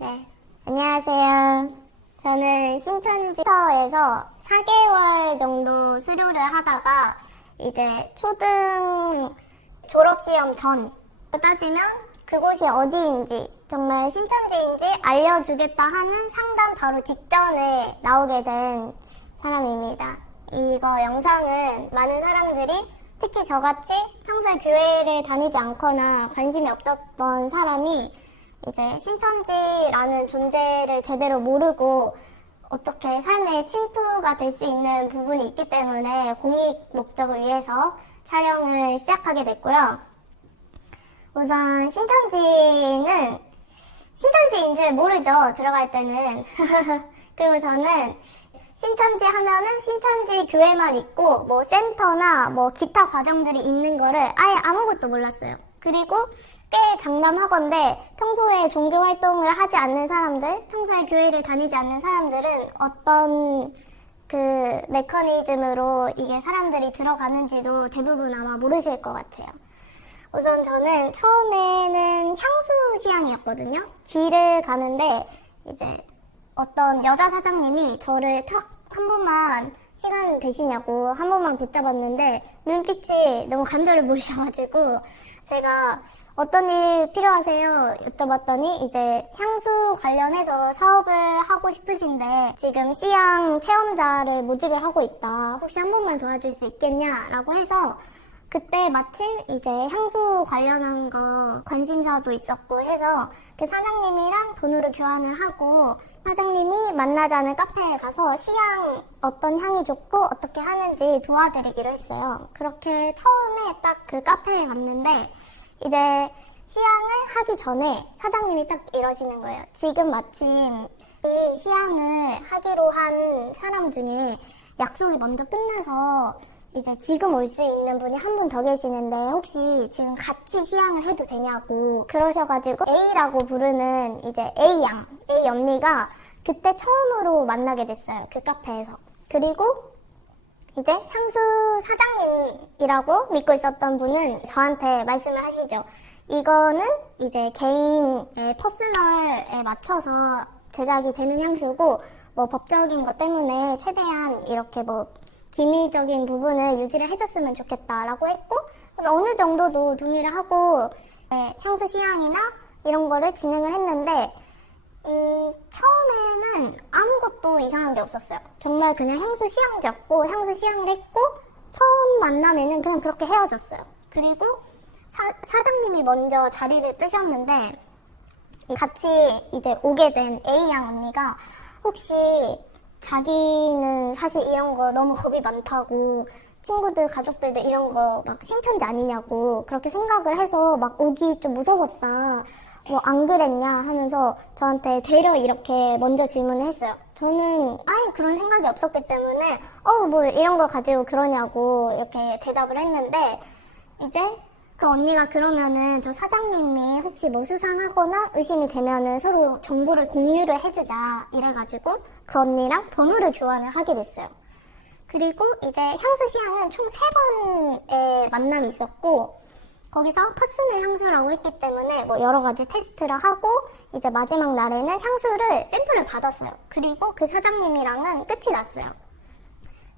네, 안녕하세요. 저는 신천지에서 4개월 정도 수료를 하다가 이제 초등 졸업시험 전 따지면 그곳이 어디인지 정말 신천지인지 알려주겠다 하는 상담 바로 직전에 나오게 된 사람입니다. 이거 영상은 많은 사람들이 특히 저같이 평소에 교회를 다니지 않거나 관심이 없었던 사람이 이제 신천지라는 존재를 제대로 모르고 어떻게 삶의 침투가 될 수 있는 부분이 있기 때문에 공익 목적을 위해서 촬영을 시작하게 됐고요. 우선 신천지는 신천지인지 모르죠, 들어갈 때는. 그리고 저는 신천지 하면은 신천지 교회만 있고 뭐 센터나 뭐 기타 과정들이 있는 거를 아예 아무것도 몰랐어요. 그리고 꽤 장담하건대 평소에 종교 활동을 하지 않는 사람들, 평소에 교회를 다니지 않는 사람들은 어떤 그 메커니즘으로 이게 사람들이 들어가는지도 대부분 아마 모르실 것 같아요. 우선 저는 처음에는 향수 시향이었거든요. 길을 가는데 이제 어떤 여자 사장님이 저를 탁 한 번만 시간 되시냐고 한 번만 붙잡았는데 눈빛이 너무 간절해 보이셔가지고 제가 어떤 일 필요하세요? 여쭤봤더니 이제 향수 관련해서 사업을 하고 싶으신데 지금 시향 체험자를 모집을 하고 있다. 혹시 한 번만 도와줄 수 있겠냐? 라고 해서 그때 마침 이제 향수 관련한 거 관심사도 있었고 해서 그 사장님이랑 번호를 교환을 하고 사장님이 만나자는 카페에 가서 시향 어떤 향이 좋고 어떻게 하는지 도와드리기로 했어요. 그렇게 처음에 딱 그 카페에 갔는데 이제 시향을 하기 전에 사장님이 딱 이러시는 거예요. 지금 마침 이 시향을 하기로 한 사람 중에 약속이 먼저 끝나서 이제 지금 올 수 있는 분이 한 분 더 계시는데 혹시 지금 같이 시향을 해도 되냐고 그러셔가지고 A라고 부르는 이제 A 언니가 그때 처음으로 만나게 됐어요. 그 카페에서. 그리고 이제 향수 사장님이라고 믿고 있었던 분은 저한테 말씀을 하시죠. 이거는 이제 개인의 퍼스널에 맞춰서 제작이 되는 향수고 뭐 법적인 것 때문에 최대한 이렇게 뭐 기미적인 부분을 유지를 해줬으면 좋겠다라고 했고 어느 정도도 동의를 하고 향수 시향이나 이런 거를 진행을 했는데 처음에는 아무것도 이상한 게 없었어요. 정말 그냥 향수 시향자였고 향수 시향을 했고 처음 만남에는 그냥 그렇게 헤어졌어요. 그리고 사장님이 먼저 자리를 뜨셨는데 같이 이제 오게 된 A양 언니가 혹시 자기는 사실 이런 거 너무 겁이 많다고 친구들, 가족들도 이런 거 막 신천지 아니냐고 그렇게 생각을 해서 막 오기 좀 무서웠다. 뭐 안 그랬냐 하면서 저한테 되려 이렇게 먼저 질문을 했어요. 저는 아예 그런 생각이 없었기 때문에 뭐 이런 거 가지고 그러냐고 이렇게 대답을 했는데 이제 그 언니가 그러면은 저 사장님이 혹시 뭐 수상하거나 의심이 되면은 서로 정보를 공유를 해주자 이래가지고 그 언니랑 번호를 교환을 하게 됐어요. 그리고 이제 향수 시향은 총 3번의 만남이 있었고 거기서 퍼스널 향수라고 했기 때문에 뭐 여러 가지 테스트를 하고 이제 마지막 날에는 향수를 샘플을 받았어요. 그리고 그 사장님이랑은 끝이 났어요.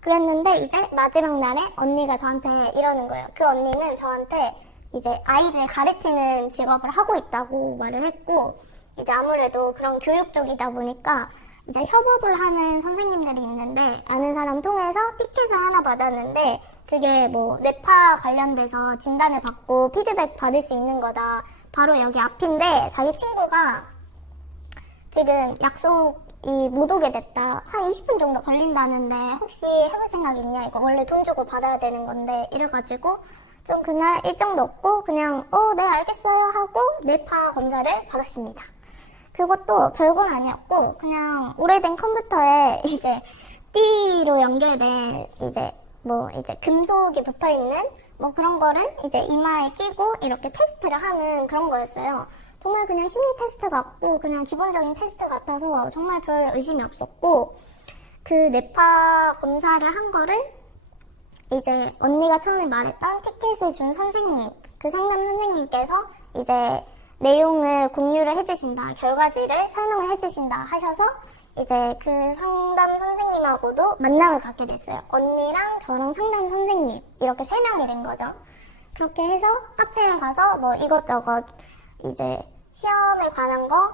그랬는데 이제 마지막 날에 언니가 저한테 이러는 거예요. 그 언니는 저한테 이제 아이들 가르치는 직업을 하고 있다고 말을 했고 이제 아무래도 그런 교육 쪽이다 보니까 이제 협업을 하는 선생님들이 있는데 아는 사람 통해서 티켓을 하나 받았는데 그게 뭐 뇌파 관련돼서 진단을 받고 피드백 받을 수 있는 거다. 바로 여기 앞인데 자기 친구가 지금 약속이 못 오게 됐다. 한 20분 정도 걸린다는데 혹시 해볼 생각 있냐? 이거 원래 돈 주고 받아야 되는 건데 이래가지고 좀 그날 일정도 없고 그냥 네 알겠어요 하고 뇌파 검사를 받았습니다. 그것도 별건 아니었고 그냥 오래된 컴퓨터에 이제 띠로 연결된 이제 금속이 붙어있는 뭐 그런 거를 이제 이마에 끼고 이렇게 테스트를 하는 그런 거였어요. 정말 그냥 심리 테스트 같고 그냥 기본적인 테스트 같아서 정말 별 의심이 없었고 그 뇌파 검사를 한 거를 이제 언니가 처음에 말했던 티켓을 준 선생님, 그 상담 선생님께서 이제 내용을 공유를 해주신다, 결과지를 설명을 해주신다 하셔서 이제 그 상담 선생님하고도 만남을 갖게 됐어요. 언니랑 저랑 상담 선생님 이렇게 3명이 된 거죠. 그렇게 해서 카페에 가서 뭐 이것저것 이제 시험에 관한 거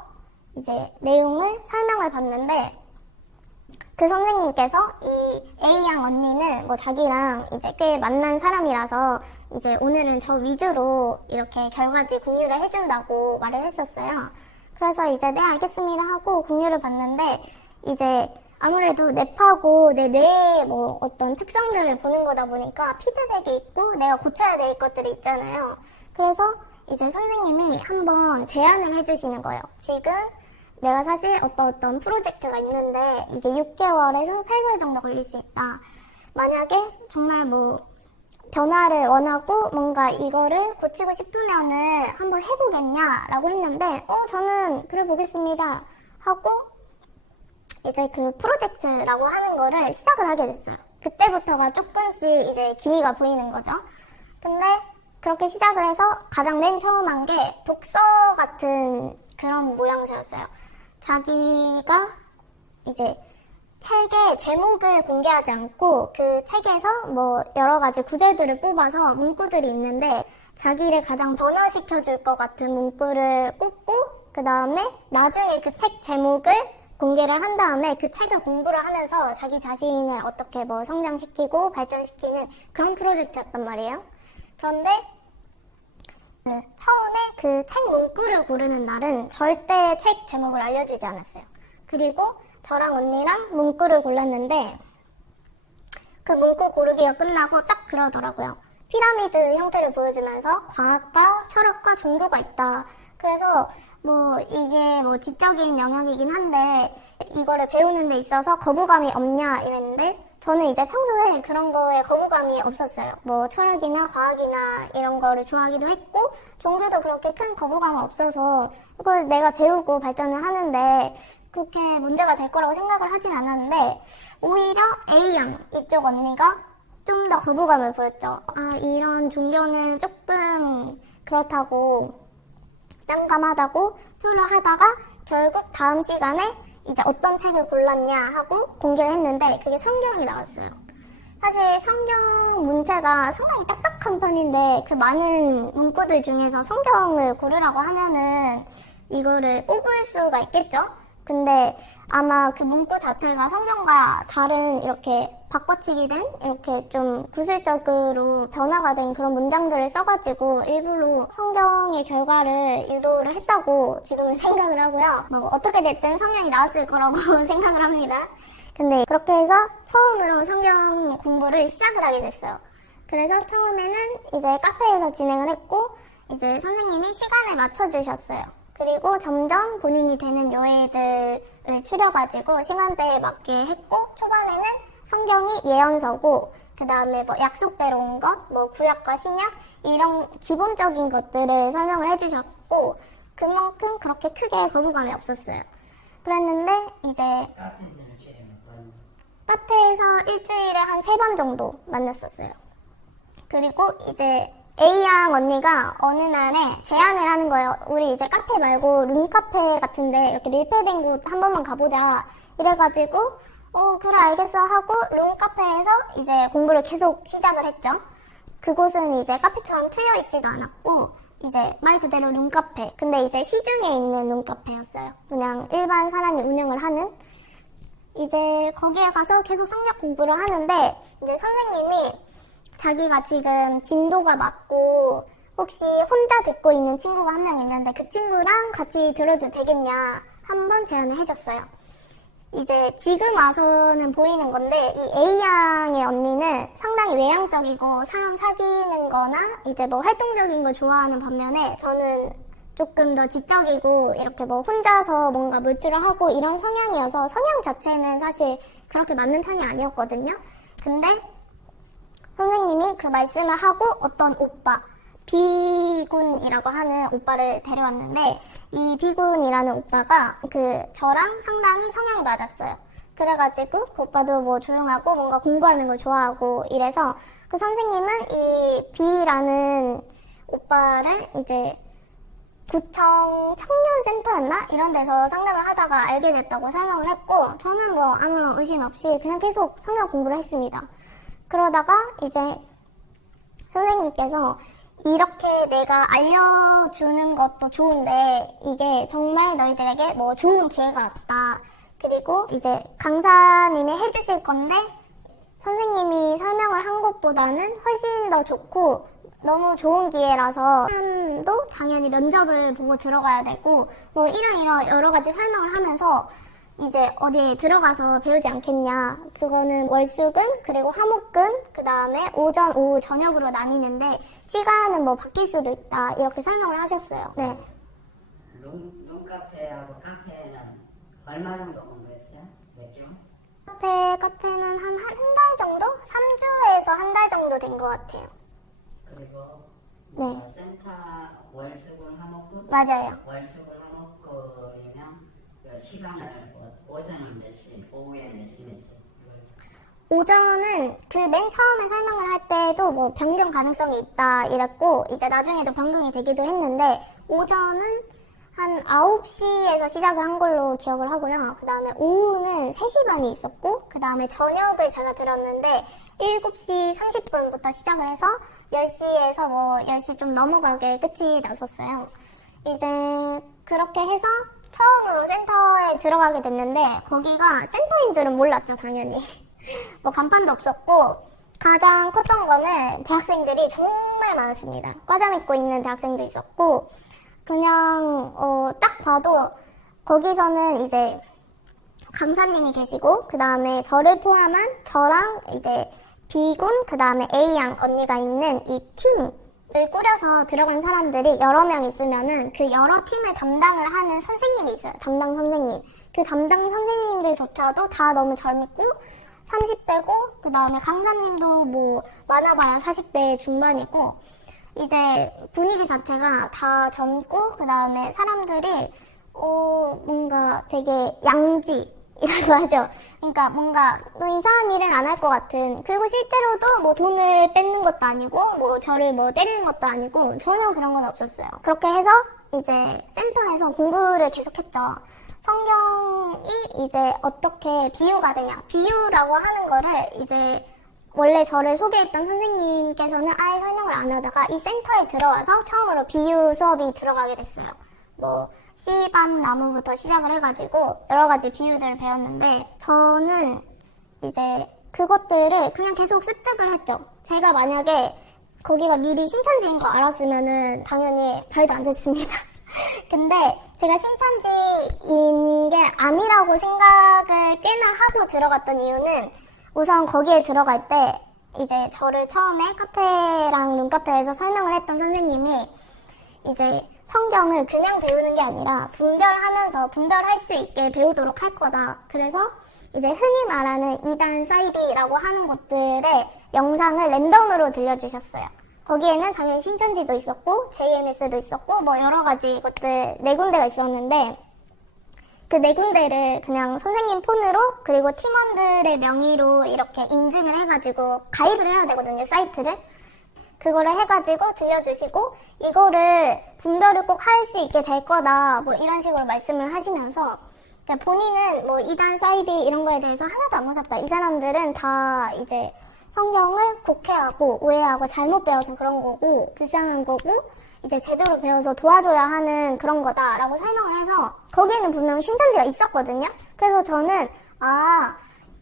이제 내용을 설명을 받는데, 그 선생님께서 이 A양 언니는 뭐 자기랑 이제 꽤 만난 사람이라서 이제 오늘은 저 위주로 이렇게 결과지 공유를 해준다고 말을 했었어요. 그래서 이제 네 알겠습니다 하고 공유를 받는데, 이제 아무래도 뇌파고 내 뇌의 뭐 어떤 특성들을 보는 거다 보니까 피드백이 있고 내가 고쳐야 될 것들이 있잖아요. 그래서 이제 선생님이 한번 제안을 해주시는 거예요. 지금 내가 사실 어떤 프로젝트가 있는데 이게 6개월에서 8개월 정도 걸릴 수 있다. 만약에 정말 뭐 변화를 원하고 뭔가 이거를 고치고 싶으면은 한번 해보겠냐라고 했는데, 저는 그래 보겠습니다 하고 이제 그 프로젝트라고 하는 거를 시작을 하게 됐어요. 그때부터가 조금씩 이제 기미가 보이는 거죠. 근데 그렇게 시작을 해서 가장 맨 처음 한 게 독서 같은 그런 모양새였어요. 자기가 이제 책의 제목을 공개하지 않고 그 책에서 뭐 여러 가지 구절들을 뽑아서 문구들이 있는데, 자기를 가장 변화시켜 줄 것 같은 문구를 꼽고 그 다음에 나중에 그 책 제목을 공개를 한 다음에 그 책을 공부를 하면서 자기 자신을 어떻게 뭐 성장시키고 발전시키는 그런 프로젝트였단 말이에요. 그런데 처음에 그 책 문구를 고르는 날은 절대 책 제목을 알려주지 않았어요. 그리고 저랑 언니랑 문구를 골랐는데, 그 문구 고르기가 끝나고 딱 그러더라고요. 피라미드 형태를 보여주면서 과학과 철학과 종교가 있다. 그래서 뭐 이게 뭐 지적인 영역이긴 한데 이거를 배우는 데 있어서 거부감이 없냐 이랬는데, 저는 이제 평소에 그런 거에 거부감이 없었어요. 뭐 철학이나 과학이나 이런 거를 좋아하기도 했고 종교도 그렇게 큰 거부감은 없어서 이걸 내가 배우고 발전을 하는데 그렇게 문제가 될 거라고 생각을 하진 않았는데, 오히려 A양 이쪽 언니가 좀 더 거부감을 보였죠. 이런 종교는 조금 그렇다고 깜깜하다고 표현을 하다가 결국 다음 시간에 이제 어떤 책을 골랐냐 하고 공개를 했는데 그게 성경이 나왔어요. 사실 성경 문체가 상당히 딱딱한 편인데 그 많은 문구들 중에서 성경을 고르라고 하면은 이거를 뽑을 수가 있겠죠? 근데 아마 그 문구 자체가 성경과 다른 이렇게 바꿔치기 된 이렇게 좀 구슬적으로 변화가 된 그런 문장들을 써가지고 일부러 성경의 결과를 유도를 했다고 지금은 생각을 하고요. 뭐 어떻게 됐든 성경이 나왔을 거라고 생각을 합니다. 근데 그렇게 해서 처음으로 성경 공부를 시작을 하게 됐어요. 그래서 처음에는 이제 카페에서 진행을 했고 이제 선생님이 시간을 맞춰주셨어요. 그리고 점점 본인이 되는 요일들을 추려가지고 시간대에 맞게 했고, 초반에는 성경이 예언서고 그 다음에 뭐 약속대로 온 것, 뭐 구약과 신약 이런 기본적인 것들을 설명을 해주셨고 그만큼 그렇게 크게 거부감이 없었어요. 그랬는데 이제 카페에서 일주일에 한 3번 정도 만났었어요. 그리고 이제 A양 언니가 어느 날에 제안을 하는 거예요. 우리 이제 카페 말고 룸카페 같은데 이렇게 밀폐된 곳 한 번만 가보자. 이래가지고 그래 알겠어 하고 룸카페에서 이제 공부를 계속 시작을 했죠. 그곳은 이제 카페처럼 트여있지도 않았고 이제 말 그대로 룸카페. 근데 이제 시중에 있는 룸카페였어요. 그냥 일반 사람이 운영을 하는. 이제 거기에 가서 계속 성적 공부를 하는데 이제 선생님이 자기가 지금 진도가 맞고 혹시 혼자 듣고 있는 친구가 한 명 있는데 그 친구랑 같이 들어도 되겠냐 한번 제안을 해줬어요. 이제 지금 와서는 보이는 건데 이 A양의 언니는 상당히 외향적이고 사람 사귀는 거나 이제 뭐 활동적인 거 좋아하는 반면에 저는 조금 더 지적이고 이렇게 뭐 혼자서 뭔가 몰두를 하고 이런 성향이어서 성향 자체는 사실 그렇게 맞는 편이 아니었거든요. 근데 선생님이 그 말씀을 하고 어떤 오빠, B군이라고 하는 오빠를 데려왔는데 이 B군이라는 오빠가 저랑 상당히 성향이 맞았어요. 그래가지고 그 오빠도 뭐 조용하고 뭔가 공부하는 걸 좋아하고 이래서 그 선생님은 이 B라는 오빠를 이제 구청 청년센터였나? 이런 데서 상담을 하다가 알게 됐다고 설명을 했고, 저는 뭐 아무런 의심 없이 그냥 계속 성경 공부를 했습니다. 그러다가 이제 선생님께서 이렇게 내가 알려주는 것도 좋은데 이게 정말 너희들에게 뭐 좋은 기회가 왔다. 그리고 이제 강사님이 해주실 건데 선생님이 설명을 한 것보다는 훨씬 더 좋고 너무 좋은 기회라서 사람도 당연히 면접을 보고 들어가야 되고 뭐 이런 여러 가지 설명을 하면서 이제 어디에 들어가서 배우지 않겠냐. 그거는 월수금, 그리고 화목금, 그 다음에 오전, 오후, 저녁으로 나뉘는데 시간은 뭐 바뀔 수도 있다. 이렇게 설명을 하셨어요. 네. 룸카페하고 카페는 얼마 정도 공부했어요? 몇 주? 카페는 한 달 정도? 3주에서 한 달 정도 된 것 같아요. 그리고 네. 센터 월수금 화목금? 맞아요. 월수금 화목금이면 그 시간을 오전에 몇 시, 오후에 몇 시, 몇 시? 오전은 그 맨 처음에 설명을 할 때도 뭐 변경 가능성이 있다 이랬고 이제 나중에도 변경이 되기도 했는데 오전은 한 9시에서 시작을 한 걸로 기억을 하고요. 그 다음에 오후는 3시 반이 있었고 그 다음에 저녁을 제가 들었는데 7시 30분부터 시작을 해서 10시에서 뭐 10시 좀 넘어가게 끝이 났었어요. 이제 그렇게 해서 처음으로 센터에 들어가게 됐는데 거기가 센터인 줄은 몰랐죠, 당연히. 뭐 간판도 없었고 가장 컸던 거는 대학생들이 정말 많았습니다. 과잠 입고 있는 대학생도 있었고 그냥 딱 봐도 거기서는 이제 강사님이 계시고 그 다음에 저를 포함한 저랑 이제 B군 그 다음에 A양 언니가 있는 이 팀을 꾸려서 들어간 사람들이 여러 명 있으면은 그 여러 팀을 담당을 하는 선생님이 있어요. 담당 선생님. 그 담당 선생님들조차도 다 너무 젊고 30대고 그 다음에 강사님도 뭐 많아봐야 40대 중반이고 이제 분위기 자체가 다 젊고 그 다음에 사람들이 뭔가 되게 양지이라고 하죠. 그러니까 뭔가 이상한 일은 안 할 것 같은 그리고 실제로도 뭐 돈을 뺏는 것도 아니고 뭐 저를 뭐 때리는 것도 아니고 전혀 그런 건 없었어요. 그렇게 해서 이제 센터에서 공부를 계속했죠. 성경이 이제 어떻게 비유가 되냐. 비유라고 하는 거를 이제 원래 저를 소개했던 선생님께서는 아예 설명을 안 하다가 이 센터에 들어와서 처음으로 비유 수업이 들어가게 됐어요. 뭐 씨밤 나무부터 시작을 해가지고 여러 가지 비유들을 배웠는데 저는 이제 그것들을 그냥 계속 습득을 했죠. 제가 만약에 거기가 미리 신천지인 거 알았으면은 당연히 발도 안 됐습니다. 근데 제가 신천지인 게 아니라고 생각을 꽤나 하고 들어갔던 이유는 우선 거기에 들어갈 때 이제 저를 처음에 카페랑 룸카페에서 설명을 했던 선생님이 이제 성경을 그냥 배우는 게 아니라 분별하면서 분별할 수 있게 배우도록 할 거다. 그래서 이제 흔히 말하는 2단 사이비라고 하는 것들의 영상을 랜덤으로 들려주셨어요. 거기에는 당연히 신천지도 있었고 JMS도 있었고 뭐 여러 가지 것들 4군데가 있었는데 그 4군데를 그냥 선생님 폰으로 그리고 팀원들의 명의로 이렇게 인증을 해가지고 가입을 해야 되거든요, 사이트를. 그거를 해가지고 들려주시고 이거를 분별을 꼭 할 수 있게 될 거다 뭐 이런 식으로 말씀을 하시면서 본인은 뭐 이단 사이비 이런 거에 대해서 하나도 안 무섭다. 이 사람들은 다 이제 성경을 곡해하고 오해하고 잘못 배워서 그런 거고 불쌍한 거고 이제 제대로 배워서 도와줘야 하는 그런 거다라고 설명을 해서 거기에는 분명 신천지가 있었거든요. 그래서 저는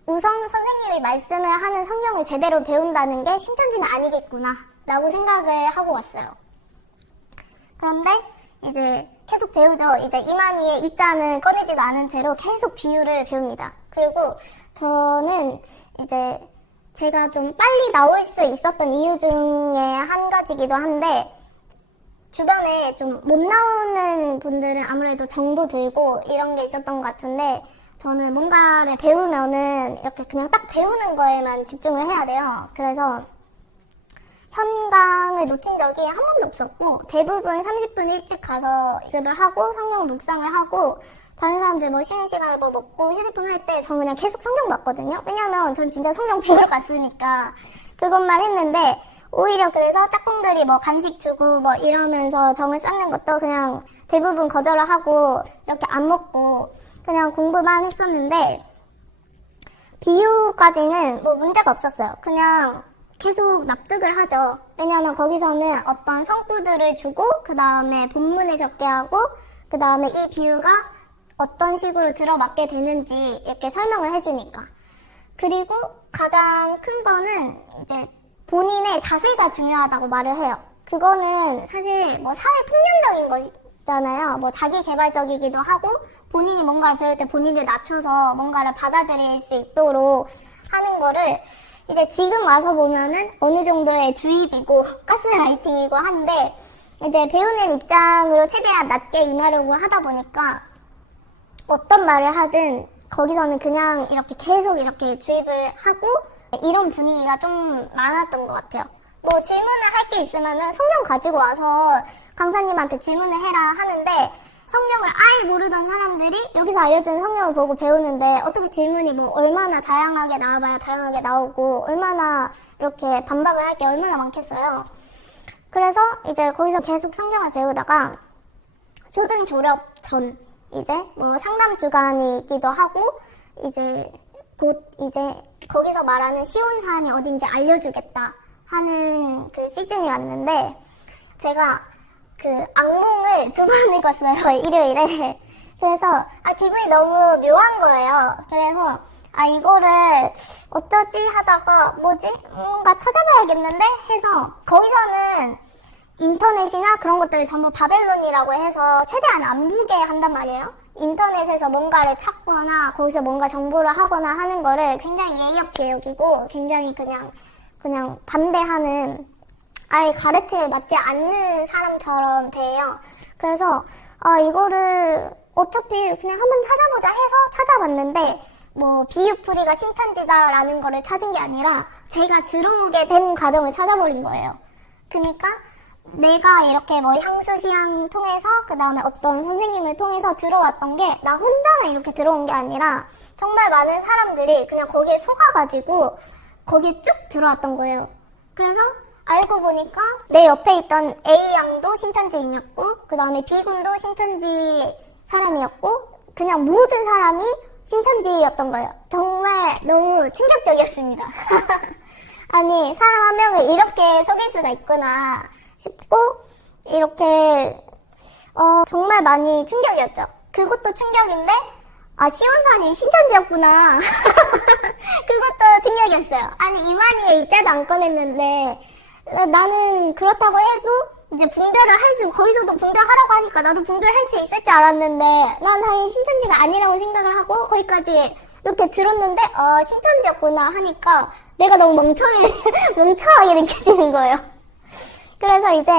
우선 선생님이 말씀을 하는 성경을 제대로 배운다는 게 신천지는 아니겠구나 라고 생각을 하고 왔어요. 그런데 이제 계속 배우죠. 이제 이만희의 이자는 꺼내지도 않은 채로 계속 비유를 배웁니다. 그리고 저는 이제 제가 좀 빨리 나올 수 있었던 이유 중에 한 가지기도 한데 주변에 좀 못 나오는 분들은 아무래도 정도 들고 이런 게 있었던 것 같은데 저는 뭔가를 배우면은 이렇게 그냥 딱 배우는 거에만 집중을 해야 돼요. 그래서 현강을 놓친 적이 한 번도 없었고 대부분 30분 일찍 가서 연습을 하고 성경 묵상을 하고 다른 사람들 뭐 쉬는 시간에 뭐 먹고 휴대폰 할 때 저는 그냥 계속 성경 봤거든요. 왜냐면 전 진짜 성경 배우러 갔으니까 그것만 했는데 오히려 그래서 짝꿍들이 뭐 간식 주고 뭐 이러면서 정을 쌓는 것도 그냥 대부분 거절을 하고 이렇게 안 먹고 그냥 공부만 했었는데 비유까지는 뭐 문제가 없었어요. 그냥 계속 납득을 하죠. 왜냐하면 거기서는 어떤 성구들을 주고 그 다음에 본문을 적게 하고 그 다음에 이 비유가 어떤 식으로 들어맞게 되는지 이렇게 설명을 해주니까. 그리고 가장 큰 거는 이제 본인의 자세가 중요하다고 말을 해요. 그거는 사실 뭐 사회 통념적인 거잖아요. 뭐 자기 개발적이기도 하고 본인이 뭔가를 배울 때 본인을 낮춰서 뭔가를 받아들일 수 있도록 하는 거를 이제 지금 와서 보면은 어느 정도의 주입이고 가스라이팅이고 한데 이제 배우는 입장으로 최대한 낮게 임하려고 하다 보니까 어떤 말을 하든 거기서는 그냥 이렇게 계속 이렇게 주입을 하고 이런 분위기가 좀 많았던 것 같아요. 뭐 질문을 할 게 있으면은 성경 가지고 와서 강사님한테 질문을 해라 하는데 성경을 아예 모르던 사람들이 여기서 알려준 성경을 보고 배우는데 어떻게 질문이 뭐 얼마나 다양하게 나와봐야 다양하게 나오고 얼마나 이렇게 반박을 할 게 얼마나 많겠어요. 그래서 이제 거기서 계속 성경을 배우다가 초등 졸업 전 이제 뭐 상담 주간이 있기도 하고 이제 곧 이제 거기서 말하는 시온 사안이 어딘지 알려주겠다 하는 그 시즌이 왔는데 제가 그 악몽을 2번을 꿨어요. 일요일에. 그래서 기분이 너무 묘한 거예요. 그래서 이거를 어쩌지 하다가 뭐지? 뭔가 찾아봐야겠는데 해서 거기서는 인터넷이나 그런 것들을 전부 바벨론이라고 해서 최대한 안 보게 한단 말이에요. 인터넷에서 뭔가를 찾거나 거기서 뭔가 정보를 하거나 하는 거를 굉장히 예의 없게 여기고 굉장히 그냥 반대하는 아예 가르침에 맞지 않는 사람처럼 돼요. 그래서 이거를 어차피 그냥 한번 찾아보자 해서 찾아봤는데 뭐 비유풀이가 신천지다라는 거를 찾은 게 아니라 제가 들어오게 된 과정을 찾아버린 거예요. 그러니까 내가 이렇게 뭐 향수시향 통해서 그 다음에 어떤 선생님을 통해서 들어왔던 게 나 혼자만 이렇게 들어온 게 아니라 정말 많은 사람들이 그냥 거기에 속아가지고 거기에 쭉 들어왔던 거예요. 그래서 알고 보니까 내 옆에 있던 A양도 신천지인이었고 그 다음에 B군도 신천지 사람이었고 그냥 모든 사람이 신천지였던 거예요. 정말 너무 충격적이었습니다. 아니 사람 한 명을 이렇게 속일 수가 있구나 싶고 이렇게 정말 많이 충격이었죠. 그것도 충격인데 시온산이 신천지였구나. 그것도 충격이었어요. 아니 이만희의 일자도 안 꺼냈는데 나는 그렇다고 해도 이제 붕대를 거기서도 붕대하라고 하니까 나도 붕대를 할 수 있을 줄 알았는데 난 당연히 신천지가 아니라고 생각을 하고 거기까지 이렇게 들었는데 신천지였구나 하니까 내가 너무 멍청하게 느껴지는 거예요. 그래서 이제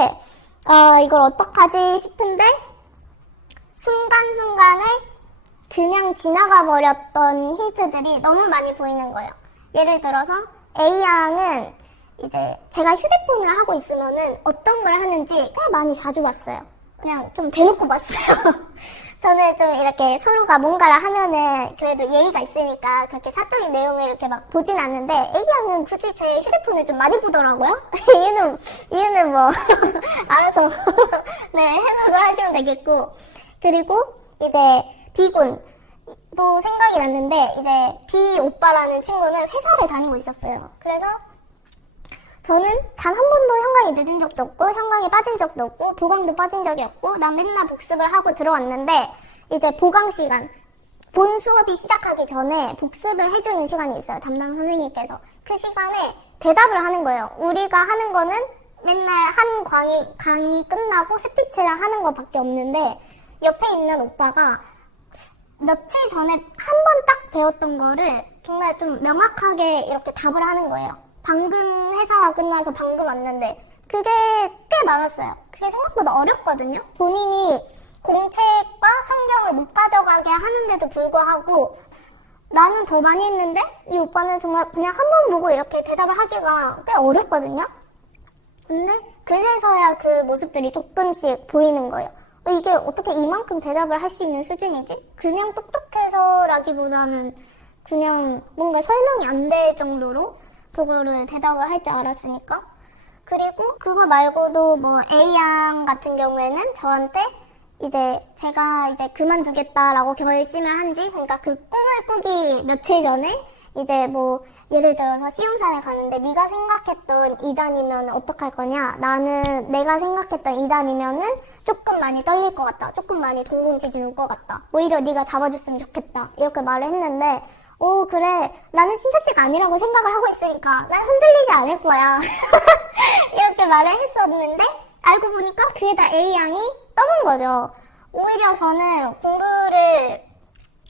이걸 어떡하지 싶은데 순간순간에 그냥 지나가 버렸던 힌트들이 너무 많이 보이는 거예요. 예를 들어서 A양은 이제 제가 휴대폰을 하고 있으면은 어떤 걸 하는지 꽤 많이 자주 봤어요. 그냥 좀 대놓고 봤어요. 저는 좀 이렇게 서로가 뭔가를 하면은 그래도 예의가 있으니까 그렇게 사적인 내용을 이렇게 막 보진 않는데 A양은 굳이 제 휴대폰을 좀 많이 보더라고요. 이유는 뭐 알아서 네 해석을 하시면 되겠고 그리고 이제 B군 또 생각이 났는데 이제 B 오빠라는 친구는 회사를 다니고 있었어요. 그래서 저는 단 한 번도 현강이 늦은 적도 없고 현강이 빠진 적도 없고 보강도 빠진 적이 없고 난 맨날 복습을 하고 들어왔는데 이제 보강 시간 본 수업이 시작하기 전에 복습을 해주는 시간이 있어요. 담당 선생님께서 그 시간에 대답을 하는 거예요. 우리가 하는 거는 맨날 한 강의 끝나고 스피치를 하는 것밖에 없는데 옆에 있는 오빠가 며칠 전에 한 번 딱 배웠던 거를 정말 좀 명확하게 이렇게 답을 하는 거예요. 방금 회사가 끝나서 방금 왔는데 그게 꽤 많았어요. 그게 생각보다 어렵거든요. 본인이 공책과 성경을 못 가져가게 하는데도 불구하고 나는 더 많이 했는데 이 오빠는 정말 그냥 한 번 보고 이렇게 대답을 하기가 꽤 어렵거든요. 근데 그제서야 그 모습들이 조금씩 보이는 거예요. 이게 어떻게 이만큼 대답을 할 수 있는 수준이지? 그냥 똑똑해서라기보다는 그냥 뭔가 설명이 안 될 정도로 그거를 대답을 할 줄 알았으니까 그리고 그거 말고도 뭐 A양 같은 경우에는 저한테 이제 제가 이제 그만두겠다라고 결심을 한지, 그러니까 그 꿈을 꾸기 며칠 전에 이제 뭐 예를 들어서 시험산에 가는데 네가 생각했던 2단이면 어떡할 거냐, 나는 내가 생각했던 2단이면은 조금 많이 떨릴 것 같다, 조금 많이 동공지진 올 것 같다, 오히려 네가 잡아줬으면 좋겠다, 이렇게 말을 했는데, 오 그래, 나는 신천지가 아니라고 생각을 하고 있으니까 난 흔들리지 않을 거야 이렇게 말을 했었는데, 알고 보니까 그게 다 A양이 떠는 거죠. 오히려 저는 공부를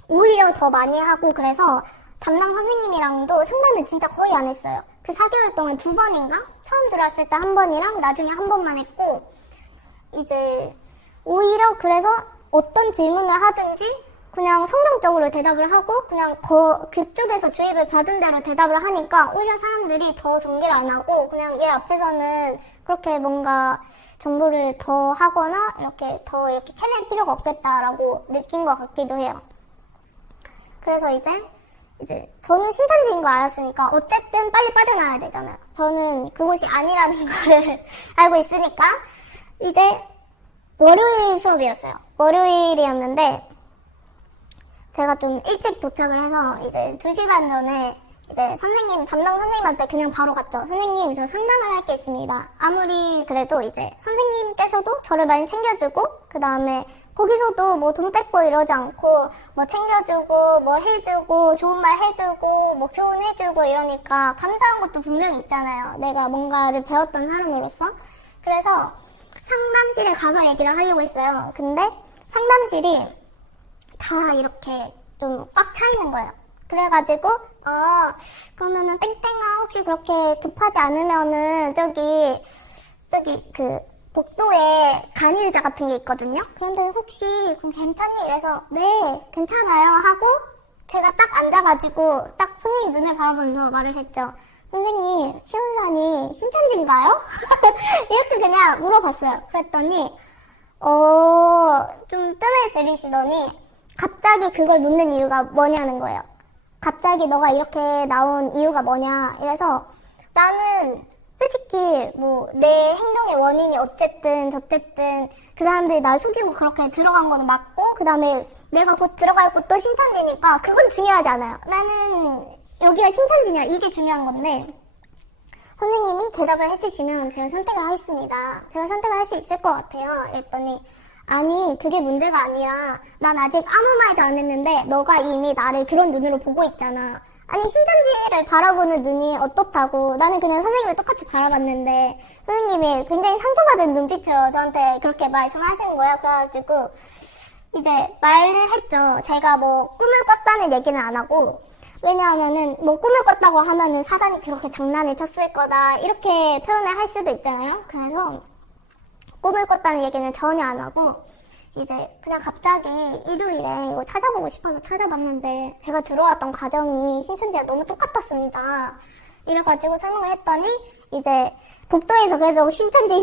오히려 더 많이 하고, 그래서 담당 선생님이랑도 상담을 진짜 거의 안 했어요. 그 4개월 동안 2번인가? 처음 들어왔을 때 한 번이랑 나중에 한 번만 했고, 이제 오히려 그래서 어떤 질문을 하든지 그냥 성경적으로 대답을 하고 그냥 그쪽에서 주입을 받은 대로 대답을 하니까 오히려 사람들이 더 경계를 안 하고 그냥 얘 앞에서는 그렇게 뭔가 정보를 더 하거나 이렇게 캐낼 필요가 없겠다라고 느낀 것 같기도 해요. 그래서 이제 저는 신천지인 거 알았으니까 어쨌든 빨리 빠져나와야 되잖아요. 저는 그곳이 아니라는 거를 알고 있으니까 이제 월요일 수업이었어요. 월요일이었는데 제가 좀 일찍 도착을 해서 이제 2시간 전에 이제 담당 선생님한테 그냥 바로 갔죠. 선생님, 저 상담을 할 게 있습니다. 아무리 그래도 이제 선생님께서도 저를 많이 챙겨주고, 그 다음에 거기서도 뭐 돈 뺏고 이러지 않고, 뭐 챙겨주고, 뭐 해주고, 좋은 말 해주고, 뭐 교훈해주고 이러니까 감사한 것도 분명히 있잖아요. 내가 뭔가를 배웠던 사람으로서. 그래서 상담실에 가서 얘기를 하려고 했어요. 근데 상담실이 다 이렇게 좀 꽉 차 있는 거예요. 그래가지고 그러면은 땡땡아 혹시 그렇게 급하지 않으면은 저기 그 복도에 간이의자 같은 게 있거든요. 그런데 혹시 그럼 괜찮니? 이래서 네 괜찮아요 하고 제가 딱 앉아가지고 딱 선생님 눈을 바라보면서 말을 했죠. 선생님, 시온산이 신천지인가요? 이렇게 그냥 물어봤어요. 그랬더니 좀 뜸을 들이시더니 갑자기 그걸 묻는 이유가 뭐냐는 거예요. 갑자기 너가 이렇게 나온 이유가 뭐냐. 이래서 나는 솔직히 뭐 내 행동의 원인이 어쨌든 저쨌든 그 사람들이 날 속이고 그렇게 들어간 거는 맞고, 그 다음에 내가 곧 들어갈 곳도 신천지니까 그건 중요하지 않아요. 나는 여기가 신천지냐 이게 중요한 건데, 선생님이 대답을 해주시면 제가 선택을 하겠습니다. 제가 선택을 할 수 있을 것 같아요. 그랬더니 아니 그게 문제가 아니야. 난 아직 아무 말도 안 했는데 너가 이미 나를 그런 눈으로 보고 있잖아. 아니 신천지를 바라보는 눈이 어떻다고. 나는 그냥 선생님을 똑같이 바라봤는데 선생님이 굉장히 상처받은 눈빛으로 저한테 그렇게 말씀하시는 거야. 그래가지고 이제 말을 했죠. 제가 뭐 꿈을 꿨다는 얘기는 안 하고, 왜냐하면은 뭐 꿈을 꿨다고 하면은 사단이 그렇게 장난을 쳤을 거다 이렇게 표현을 할 수도 있잖아요. 그래서 꿈을 꿨다는 얘기는 전혀 안 하고, 이제 그냥 갑자기 일요일에 이거 찾아보고 싶어서 찾아봤는데 제가 들어왔던 과정이 신천지와 너무 똑같았습니다. 이래가지고 설명을 했더니 이제 복도에서 계속 신천지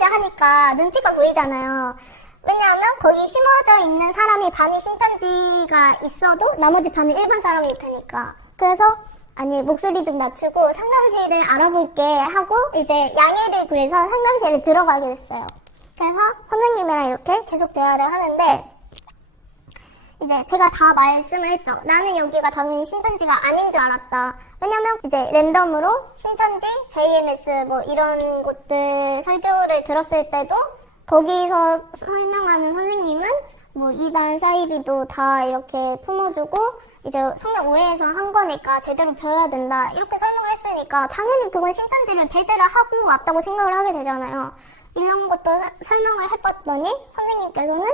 하니까 눈치가 보이잖아요. 왜냐하면 거기 심어져 있는 사람이 반이 신천지가 있어도 나머지 반은 일반 사람일 테니까. 그래서 아니 목소리 좀 낮추고 상담실을 알아볼게 하고 이제 양해를 구해서 상담실에 들어가게 됐어요. 그래서 선생님이랑 이렇게 계속 대화를 하는데 이제 제가 다 말씀을 했죠. 나는 여기가 당연히 신천지가 아닌 줄 알았다. 왜냐면 이제 랜덤으로 신천지, JMS 뭐 이런 곳들 설교를 들었을 때도 거기서 설명하는 선생님은 뭐 2단 사이비도 다 이렇게 품어주고 이제 성령 오해에서 한 거니까 제대로 배워야 된다 이렇게 설명을 했으니까 당연히 그건 신천지를 배제를 하고 왔다고 생각을 하게 되잖아요. 이런 것도 설명을 해봤더니 선생님께서는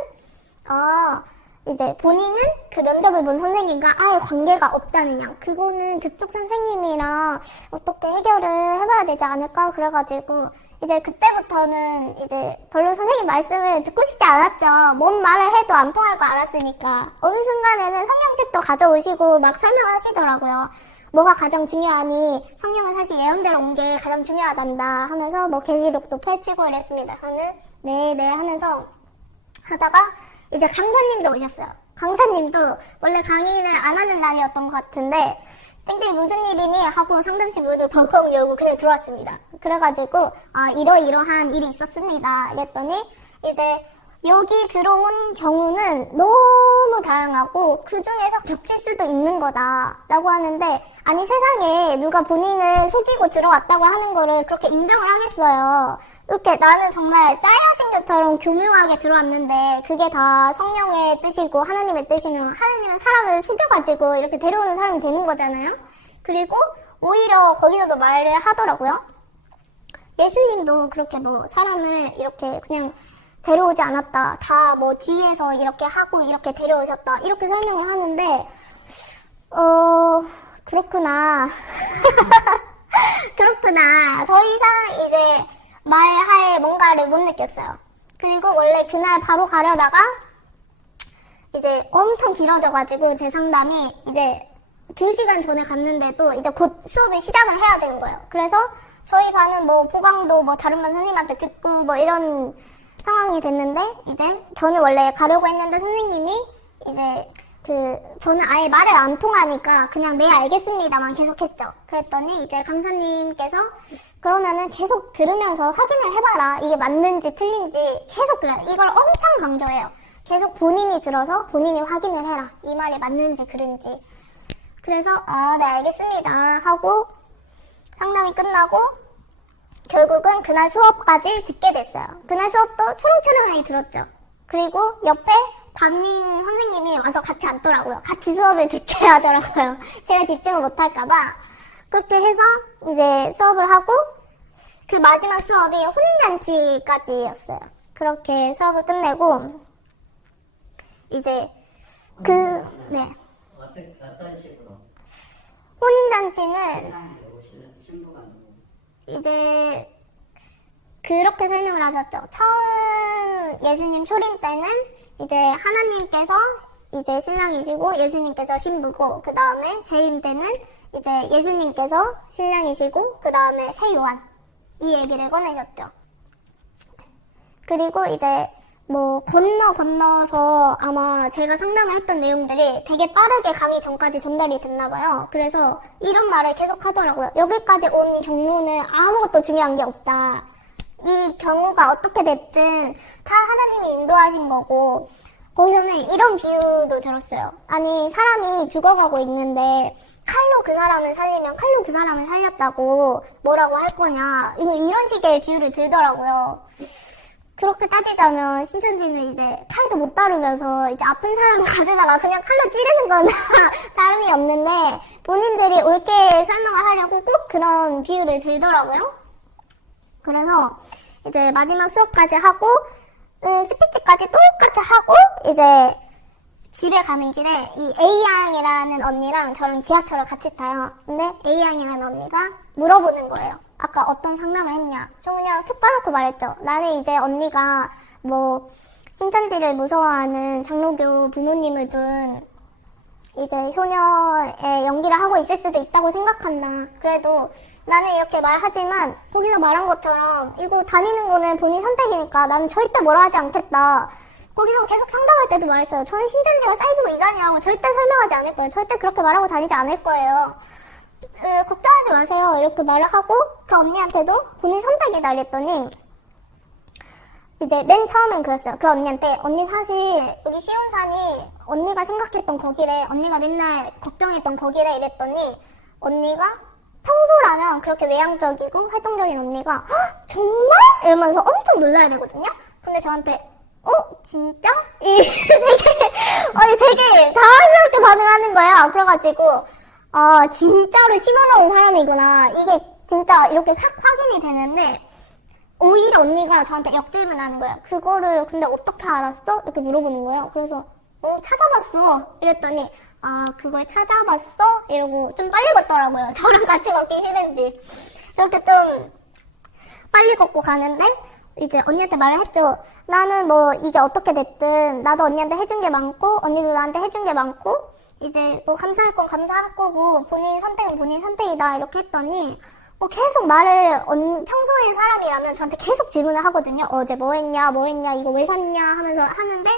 이제 본인은 그 면접을 본 선생님과 아예 관계가 없다느냐, 그거는 그쪽 선생님이랑 어떻게 해결을 해봐야 되지 않을까. 그래가지고 이제 그때부터는 이제 별로 선생님 말씀을 듣고 싶지 않았죠. 뭔 말을 해도 안 통할 거 알았으니까. 어느 순간에는 성경책도 가져오시고 막 설명하시더라고요. 뭐가 가장 중요하니 성경은 사실 예언대로 온 게 가장 중요하단다 하면서 뭐 계시록도 펼치고 이랬습니다. 저는 네 하면서 하다가 이제 강사님도 오셨어요. 강사님도 원래 강의를 안 하는 날이었던 것 같은데 땡땡이 무슨 일이니? 하고 상담실 문을 벙벙 열고 그냥 들어왔습니다. 그래가지고 이러이러한 일이 있었습니다. 이랬더니 이제 여기 들어온 경우는 너무 다양하고 그 중에서 겹칠 수도 있는 거다 라고 하는데, 아니 세상에 누가 본인을 속이고 들어왔다고 하는 거를 그렇게 인정을 하겠어요. 이렇게 나는 정말 짜여진 것처럼 교묘하게 들어왔는데 그게 다 성령의 뜻이고 하나님의 뜻이면 하나님은 사람을 속여가지고 이렇게 데려오는 사람이 되는 거잖아요. 그리고 오히려 거기서도 말을 하더라고요. 예수님도 그렇게 뭐 사람을 이렇게 그냥 데려오지 않았다. 다 뭐 뒤에서 이렇게 하고 이렇게 데려오셨다. 이렇게 설명을 하는데, 그렇구나. 그렇구나. 더 이상 이제 말할 뭔가를 못 느꼈어요. 그리고 원래 그날 바로 가려다가 이제 엄청 길어져가지고 제 상담이 이제 2시간 전에 갔는데도 이제 곧 수업을 시작을 해야 되는 거예요. 그래서 저희 반은 뭐 보강도 뭐 다른 반 선생님한테 듣고 뭐 이런 상황이 됐는데, 이제 저는 원래 가려고 했는데 선생님이 이제 저는 아예 말을 안 통하니까 그냥 네 알겠습니다만 계속 했죠. 그랬더니 이제 강사님께서 그러면은 계속 들으면서 확인을 해봐라. 이게 맞는지 틀린지 계속 그래요. 이걸 엄청 강조해요. 계속 본인이 들어서 본인이 확인을 해라. 이 말이 맞는지 그른지. 그래서 네 알겠습니다 하고 상담이 끝나고 결국은 그날 수업까지 듣게 됐어요. 그날 수업도 초롱초롱하게 들었죠. 그리고 옆에 담임 선생님이 와서 같이 앉더라고요. 같이 수업을 듣게 하더라고요. 제가 집중을 못할까봐. 그렇게 해서 이제 수업을 하고 그 마지막 수업이 혼인잔치까지였어요. 그렇게 수업을 끝내고 이제 네. 어떤 식으로? 혼인잔치는 신랑이 오시는 신부가 누구? 이제 그렇게 설명을 하셨죠. 처음 예수님 초림 때는 이제 하나님께서 이제 신랑이시고 예수님께서 신부고, 그 다음에 재림 때는 이제 예수님께서 신랑이시고 그 다음에 새 요한, 이 얘기를 꺼내셨죠. 그리고 이제 뭐 건너서 아마 제가 상담을 했던 내용들이 되게 빠르게 가기 전까지 전달이 됐나봐요. 그래서 이런 말을 계속 하더라고요. 여기까지 온 경로는 아무것도 중요한 게 없다. 이 경우가 어떻게 됐든 다 하나님이 인도하신 거고, 거기서는 이런 비유도 들었어요. 아니 사람이 죽어가고 있는데 칼로 그 사람을 살리면 칼로 그 사람을 살렸다고 뭐라고 할 거냐, 이런 식의 비유를 들더라고요. 그렇게 따지자면 신천지는 이제 칼도 못 다루면서 이제 아픈 사람을 가져다가 그냥 칼로 찌르는 거나 다름이 없는데, 본인들이 옳게 설명을 하려고 꼭 그런 비유를 들더라고요. 그래서 이제 마지막 수업까지 하고 스피치까지 똑같이 하고 이제 집에 가는 길에 이 A양이라는 언니랑 저랑 지하철을 같이 타요. 근데 A양이라는 언니가 물어보는 거예요. 아까 어떤 상담을 했냐. 저 그냥 툭 까놓고 말했죠. 나는 이제 언니가 뭐 신천지를 무서워하는 장로교 부모님을 둔 이제 효녀의 연기를 하고 있을 수도 있다고 생각한다. 그래도 나는 이렇게 말하지만 거기서 말한 것처럼 이거 다니는 거는 본인 선택이니까 나는 절대 뭐라 하지 않겠다. 거기서 계속 상담할 때도 말했어요. 저는 신천지가 사이비고 이단이라고 절대 설명하지 않을 거예요. 절대 그렇게 말하고 다니지 않을 거예요. 걱정하지 마세요. 이렇게 말을 하고 그 언니한테도 본인 선택이다 이랬더니 이제 맨 처음엔 그랬어요. 그 언니한테 언니 사실 여기 시온산이 언니가 생각했던 거기래, 언니가 맨날 걱정했던 거기래 이랬더니 언니가 평소라면 그렇게 외향적이고 활동적인 언니가 헉, 정말? 이러면서 엄청 놀라야 되거든요. 근데 저한테 진짜? 되게 당황스럽게 반응하는 거예요. 그래가지고 진짜로 심어놓은 사람이구나. 이게 진짜 이렇게 확 확인이 되는데 오히려 언니가 저한테 역질문하는 거예요. 그거를 근데 어떻게 알았어? 이렇게 물어보는 거예요. 그래서 찾아봤어. 이랬더니 그걸 찾아봤어? 이러고 좀 빨리 걷더라고요. 저랑 같이 걷기 싫은지. 이렇게 좀 빨리 걷고 가는데 이제 언니한테 말을 했죠. 나는 뭐 이게 어떻게 됐든 나도 언니한테 해준 게 많고 언니도 나한테 해준 게 많고 이제 뭐 감사할 건 감사할 거고 본인 선택은 본인 선택이다 이렇게 했더니 계속 말을 평소의 사람이라면 저한테 계속 질문을 하거든요. 어제 뭐 했냐 이거 왜 샀냐 하면서 하는데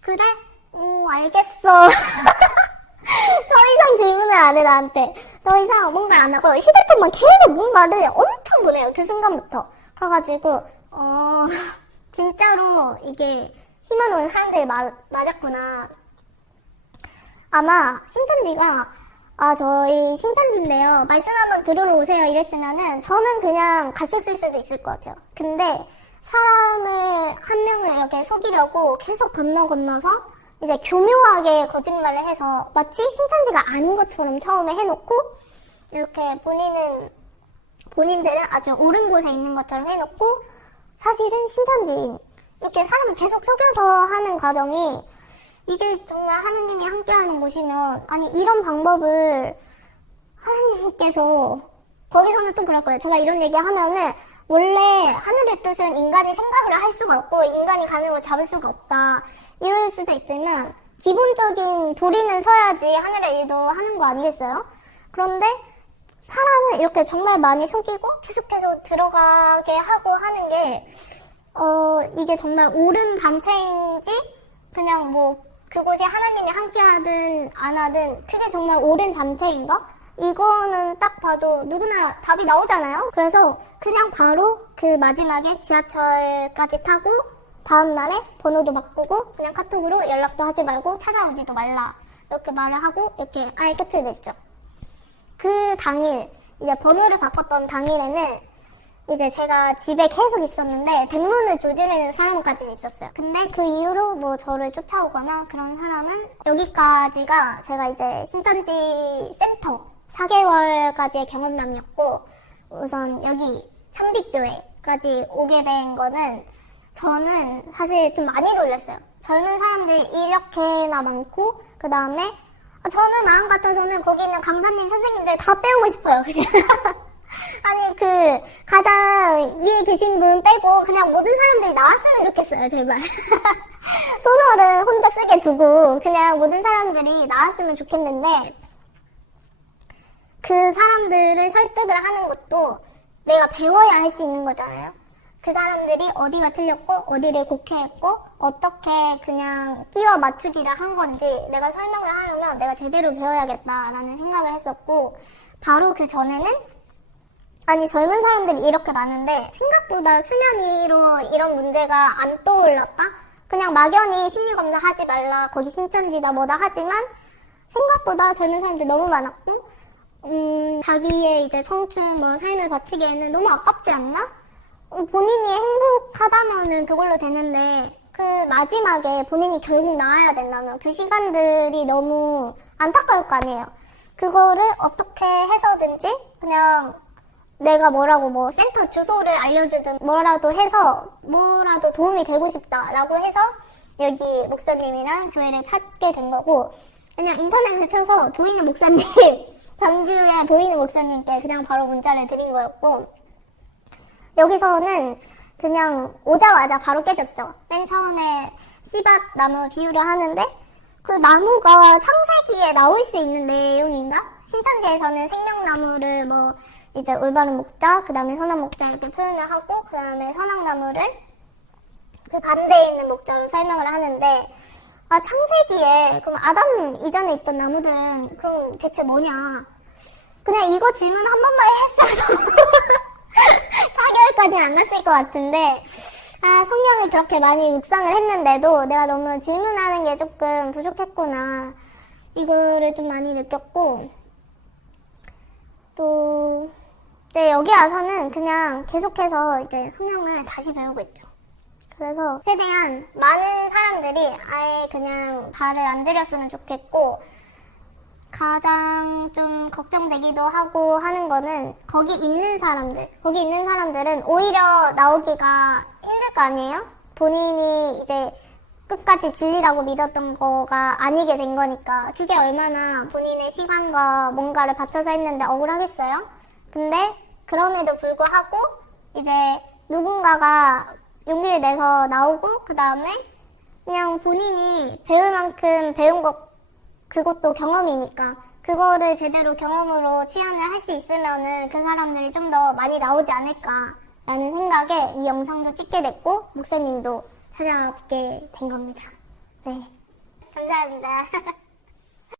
그래? 알겠어. 더 이상 질문을 안 해, 나한테. 더 이상 뭔가 안 하고, 휴대폰만 계속 뭔가를 엄청 보내요, 그 순간부터. 그래가지고, 진짜로 이게 심어놓은 사람들이 맞았구나. 아마 신천지가, 저희 신천지인데요, 말씀 한번 들으러 오세요 이랬으면은 저는 그냥 갔었을 수도 있을 것 같아요. 근데 사람을 한 명을 이렇게 속이려고 계속 건너서 이제 교묘하게 거짓말을 해서 마치 신천지가 아닌 것처럼 처음에 해놓고 이렇게 본인들은 아주 옳은 곳에 있는 것처럼 해놓고 사실은 신천지인, 이렇게 사람을 계속 속여서 하는 과정이, 이게 정말 하느님이 함께하는 곳이면, 아니 이런 방법을 하느님께서, 거기서는 또 그럴 거예요. 제가 이런 얘기 하면은 원래 하늘의 뜻은 인간이 생각을 할 수가 없고 인간이 가는 걸 잡을 수가 없다 이럴 수도 있지만, 기본적인 도리는 서야지 하늘의 일도 하는 거 아니겠어요? 그런데 사람을 이렇게 정말 많이 속이고 계속해서 들어가게 하고 하는 게, 이게 정말 옳은 단체인지, 그냥 뭐 그곳이 하나님이 함께하든 안 하든 그게 정말 옳은 단체인가? 이거는 딱 봐도 누구나 답이 나오잖아요. 그래서 그냥 바로 그 마지막에 지하철까지 타고 다음날에 번호도 바꾸고 그냥 카톡으로 연락도 하지 말고 찾아오지도 말라 이렇게 말을 하고 이렇게 아예 끝을 냈죠. 그 당일, 이제 번호를 바꿨던 당일에는 이제 제가 집에 계속 있었는데 대문을 두드리는 사람까지 있었어요. 근데 그 이후로 뭐 저를 쫓아오거나 그런 사람은, 여기까지가 제가 이제 신천지 센터 4개월까지의 경험담이었고, 우선 여기 참빛교회까지 오게 된 거는 저는 사실 좀 많이 놀랐어요. 젊은 사람들이 이렇게나 많고, 그 다음에 저는 마음 같아서는 거기 있는 강사님 선생님들 다 빼오고 싶어요, 그냥. 아니 가장 위에 계신 분 빼고 그냥 모든 사람들이 나왔으면 좋겠어요, 제발. 소설을 혼자 쓰게 두고 그냥 모든 사람들이 나왔으면 좋겠는데, 그 사람들을 설득을 하는 것도 내가 배워야 할 수 있는 거잖아요. 그 사람들이 어디가 틀렸고 어디를 곡해했고 어떻게 그냥 끼워 맞추기를 한 건지 내가 설명을 하려면 내가 제대로 배워야겠다라는 생각을 했었고, 바로 그 전에는 아니 젊은 사람들이 이렇게 많은데 생각보다 수면 위로 이런 문제가 안 떠올랐다? 그냥 막연히 심리검사 하지 말라, 거기 신천지다 뭐다 하지만 생각보다 젊은 사람들이 너무 많았고, 자기의 이제 청춘 뭐 삶을 바치기에는 너무 아깝지 않나? 본인이 행복하다면은 그걸로 되는데 그 마지막에 본인이 결국 나아야 된다면 그 시간들이 너무 안타까울 거 아니에요. 그거를 어떻게 해서든지 그냥 내가 뭐라고 뭐 센터 주소를 알려주든 뭐라도 해서 뭐라도 도움이 되고 싶다라고 해서 여기 목사님이랑 교회를 찾게 된 거고, 그냥 인터넷에 쳐서 보이는 목사님 광주에 보이는 목사님께 그냥 바로 문자를 드린 거였고, 여기서는 그냥 오자마자 바로 깨졌죠. 맨 처음에 씨앗 나무 비유를 하는데 그 나무가 창세기에 나올 수 있는 내용인가? 신천지에서는 생명나무를 뭐 이제 올바른 목자, 그 다음에 선한 목자 이렇게 표현을 하고, 그 다음에 선악나무를 그 반대에 있는 목자로 설명을 하는데, 창세기에 그럼 아담 이전에 있던 나무들은 그럼 대체 뭐냐? 그냥 이거 질문 한 번만 했어도 4개월까지는 안 갔을 것 같은데, 성경을 그렇게 많이 묵상을 했는데도 내가 너무 질문하는 게 조금 부족했구나, 이거를 좀 많이 느꼈고, 또 네, 여기 와서는 그냥 계속해서 이제 성경을 다시 배우고 있죠. 그래서 최대한 많은 사람들이 아예 그냥 발을 안 들였으면 좋겠고, 가장 좀 걱정되기도 하고 하는 거는 거기 있는 사람들은 오히려 나오기가 힘들 거 아니에요? 본인이 이제 끝까지 진리라고 믿었던 거가 아니게 된 거니까 그게 얼마나 본인의 시간과 뭔가를 바쳐서 했는데 억울하겠어요? 근데 그럼에도 불구하고 이제 누군가가 용기를 내서 나오고, 그 다음에 그냥 본인이 배울 만큼 배운 것, 그것도 경험이니까 그거를 제대로 경험으로 치환을 할 수 있으면은 그 사람들이 좀 더 많이 나오지 않을까라는 생각에 이 영상도 찍게 됐고, 목사님도 찾아뵙게 된 겁니다. 네, 감사합니다.